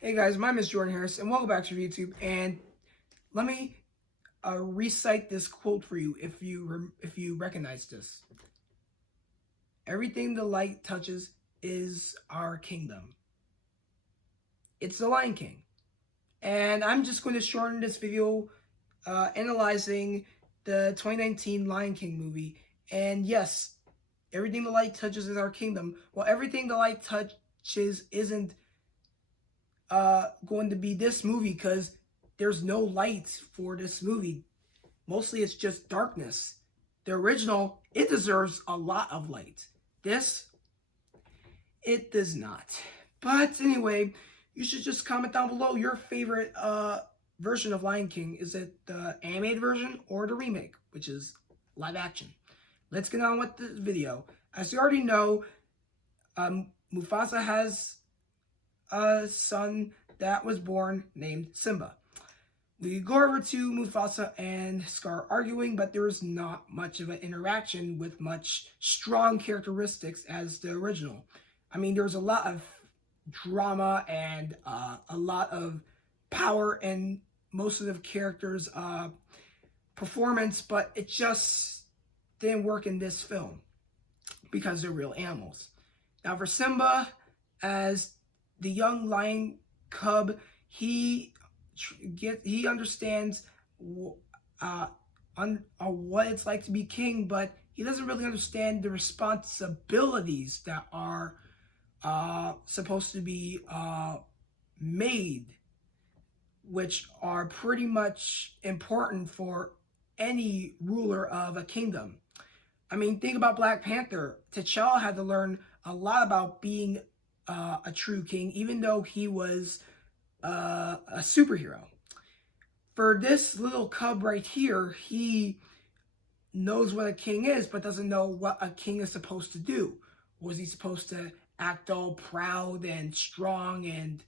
Hey guys, my name is Jordan Harris, and welcome back to YouTube. And let me recite this quote for you if you recognize this. Everything the light touches is our kingdom. It's the Lion King, and I'm just going to shorten this video analyzing the 2019 Lion King movie. And yes, everything the light touches is our kingdom. Well, everything the light touches isn't going to be this movie because there's no light for this movie. Mostly it's just darkness. The original, it deserves a lot of light. This, it does not. But anyway, you should just comment down below your favorite version of Lion King. Is it the animated version or the remake, which is live action? Let's get on with the video. As you already know, Mufasa has a son that was born named Simba. We go over to Mufasa and Scar arguing, but there is not much of an interaction with much strong characteristics as the original. I mean, there's a lot of drama and a lot of power in most of the characters' performance, but it just didn't work in this film because they're real animals. Now for Simba, as the young lion cub, he understands what it's like to be king, but he doesn't really understand the responsibilities that are supposed to be made, which are pretty much important for any ruler of a kingdom. I mean, think about Black Panther. T'Challa had to learn a lot about being a true king, even though he was a superhero. For this little cub right here, he knows what a king is, but doesn't know what a king is supposed to do. Was he supposed to act all proud and strong and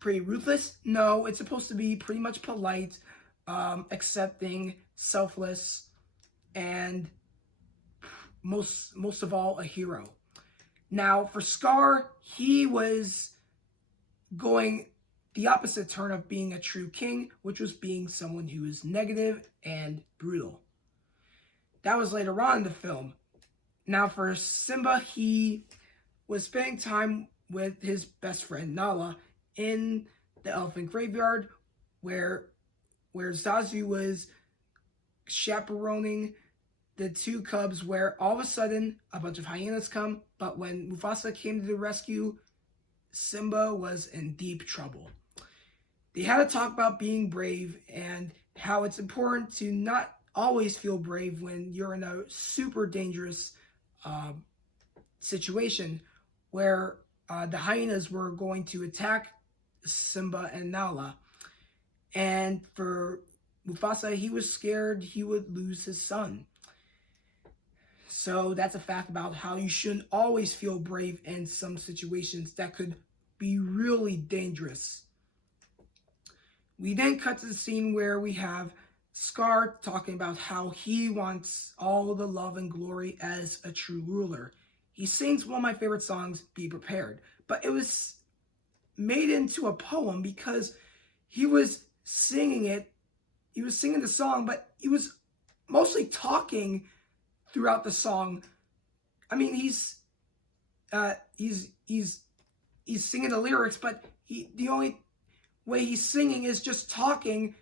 pretty ruthless? No, it's supposed to be pretty much polite, accepting, selfless, and most of all, a hero. Now, for Scar, he was going the opposite turn of being a true king, which was being someone who was negative and brutal. That was later on in the film. Now, for Simba, he was spending time with his best friend, Nala, in the elephant graveyard, where Zazu was chaperoning the two cubs, where all of a sudden a bunch of hyenas come, but when Mufasa came to the rescue, Simba was in deep trouble. They had to talk about being brave and how it's important to not always feel brave when you're in a super dangerous situation where the hyenas were going to attack Simba and Nala. And for Mufasa, he was scared he would lose his son. So that's a fact about how you shouldn't always feel brave in some situations that could be really dangerous. We then cut to the scene where we have Scar talking about how he wants all the love and glory as a true ruler. He sings one of my favorite songs, Be Prepared, but it was made into a poem because he was singing it. He was singing the song, but he was mostly talking throughout the song. I mean, he's singing the lyrics, but the only way he's singing is just talking,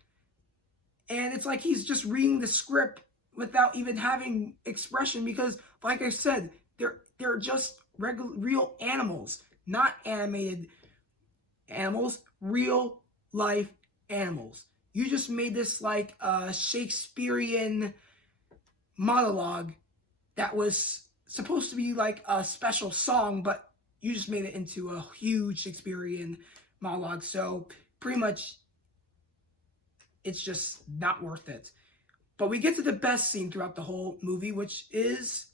and it's like he's just reading the script without even having expression, because like I said, they're just real animals, not animated animals, real life animals. You just made this like a Shakespearean monologue that was supposed to be like a special song, but you just made it into a huge Shakespearean monologue. So pretty much it's just not worth it. But we get to the best scene throughout the whole movie, which is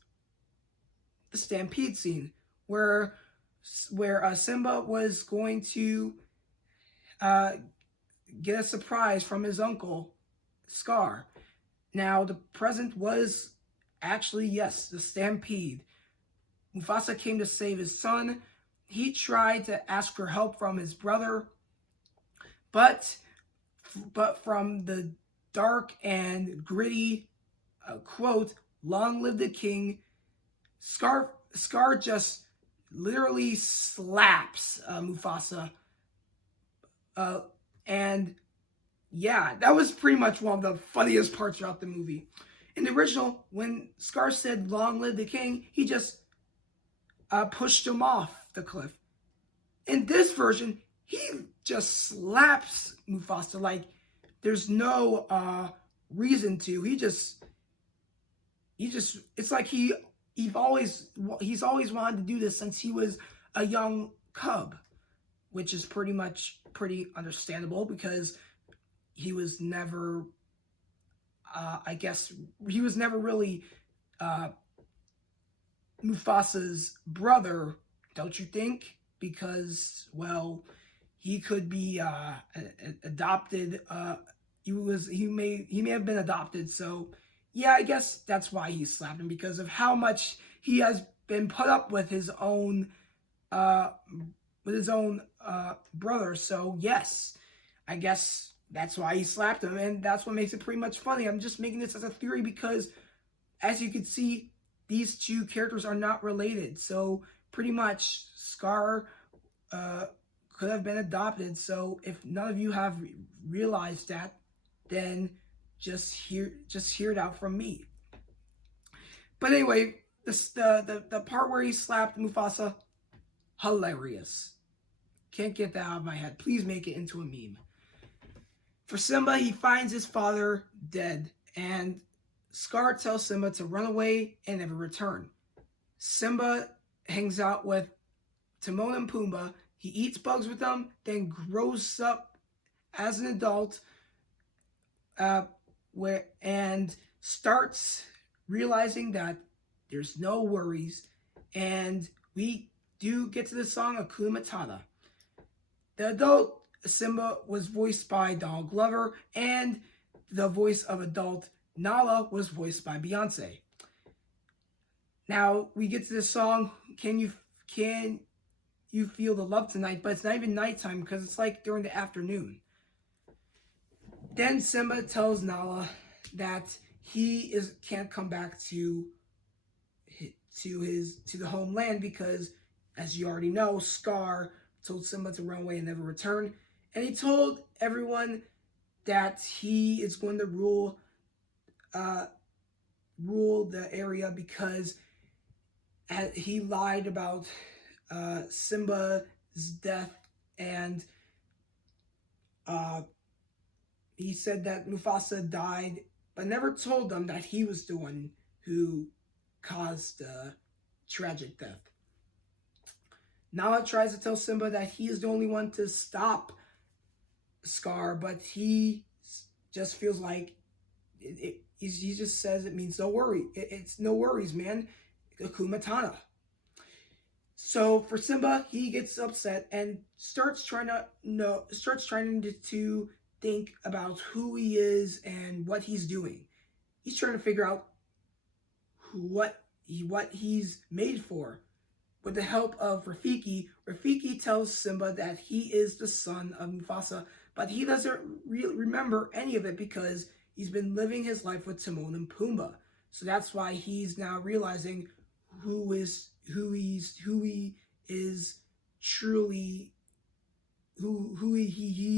the stampede scene, where Simba was going to get a surprise from his uncle, Scar. Now, the present was actually, yes, the stampede. Mufasa came to save his son. He tried to ask for help from his brother, But from the dark and gritty quote, "Long live the king," Scar just literally slaps Mufasa, and yeah, that was pretty much one of the funniest parts throughout the movie. In the original, when Scar said "Long live the king," he just pushed him off the cliff. In this version, he just slaps Mufasa like there's no reason to. It's like he's always wanted to do this since he was a young cub, which is pretty understandable because he was never I guess he was never really Mufasa's brother, don't you think? Because, well, he could be adopted. He may have been adopted. So yeah, I guess that's why he slapped him, because of how much he has been put up with his own uh, brother. So yes, I guess that's why he slapped him, and that's what makes it pretty much funny. I'm just making this as a theory because, as you can see, these two characters are not related. So pretty much Scar could have been adopted. So if none of you have realized that, then just hear it out from me. But anyway, the part where he slapped Mufasa, hilarious. Can't get that out of my head. Please make it into a meme. For Simba, he finds his father dead, and Scar tells Simba to run away and never return. Simba hangs out with Timon and Pumbaa. He eats bugs with them, then grows up as an adult, and starts realizing that there's no worries. And we do get to the song Hakuna Matata. The adult Simba was voiced by Donald Glover, and the voice of adult Nala was voiced by Beyonce. Now we get to the song Can You Feel the Love Tonight, but it's not even nighttime because it's like during the afternoon. Then Simba tells Nala that he can't come back to the homeland because, as you already know, Scar told Simba to run away and never return. And he told everyone that he is going to rule the area because he lied about Simba's death, and he said that Mufasa died, but never told them that he was the one who caused the tragic death. Nala tries to tell Simba that he is the only one to stop Scar, but he just feels like he just says it means no worry. It's no worries, man. Hakuna Matata. So for Simba, he gets upset and starts trying to think about who he is and what he's doing. He's trying to figure out what he's made for. With the help of Rafiki, Rafiki tells Simba that he is the son of Mufasa, but he doesn't really remember any of it because he's been living his life with Timon and Pumbaa. So that's why he's now realizing who he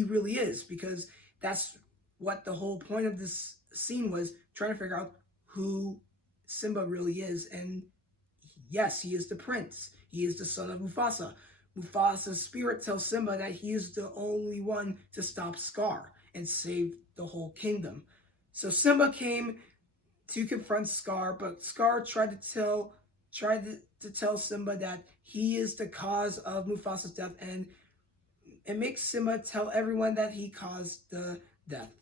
really is, because that's what the whole point of this scene was, trying to figure out who Simba really is. And yes, he is the prince. He is the son of Mufasa. Mufasa's spirit tells Simba that he is the only one to stop Scar and save the whole kingdom. So Simba came to confront Scar, but Scar tried to tell Simba that he is the cause of Mufasa's death, and it makes Simba tell everyone that he caused the death.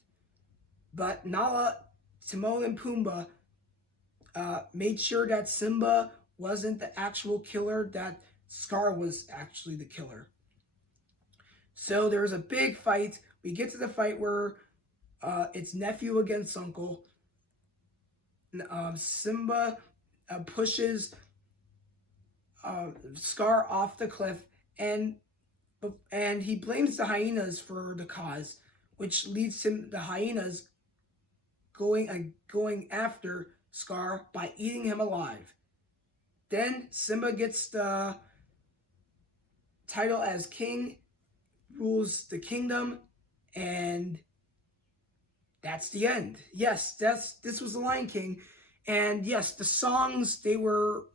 But Nala, Timon, and Pumbaa made sure that Simba wasn't the actual killer, that Scar was actually the killer. So there's a big fight. We get to the fight where it's nephew against uncle. Simba pushes Scar off the cliff, and and he blames the hyenas for the cause, which leads to the hyenas going after Scar by eating him alive. Then Simba gets the title as king, rules the kingdom, and that's the end. Yes, this was the Lion King, and yes, the songs, they were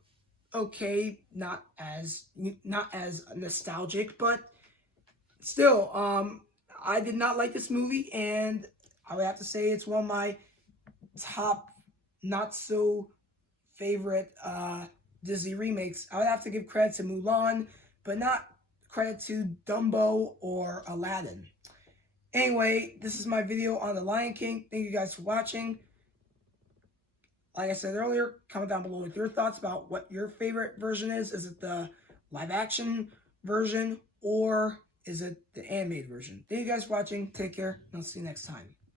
okay, not as nostalgic, but still, I did not like this movie, and I would have to say it's one of my top not so favorite Disney remakes. I would have to give credit to Mulan, but not credit to Dumbo or Aladdin. Anyway, this is my video on The Lion King. Thank you guys for watching. Like I said earlier, comment down below with your thoughts about what your favorite version is. Is it the live action version or is it the animated version? Thank you guys for watching. Take care, and I'll see you next time.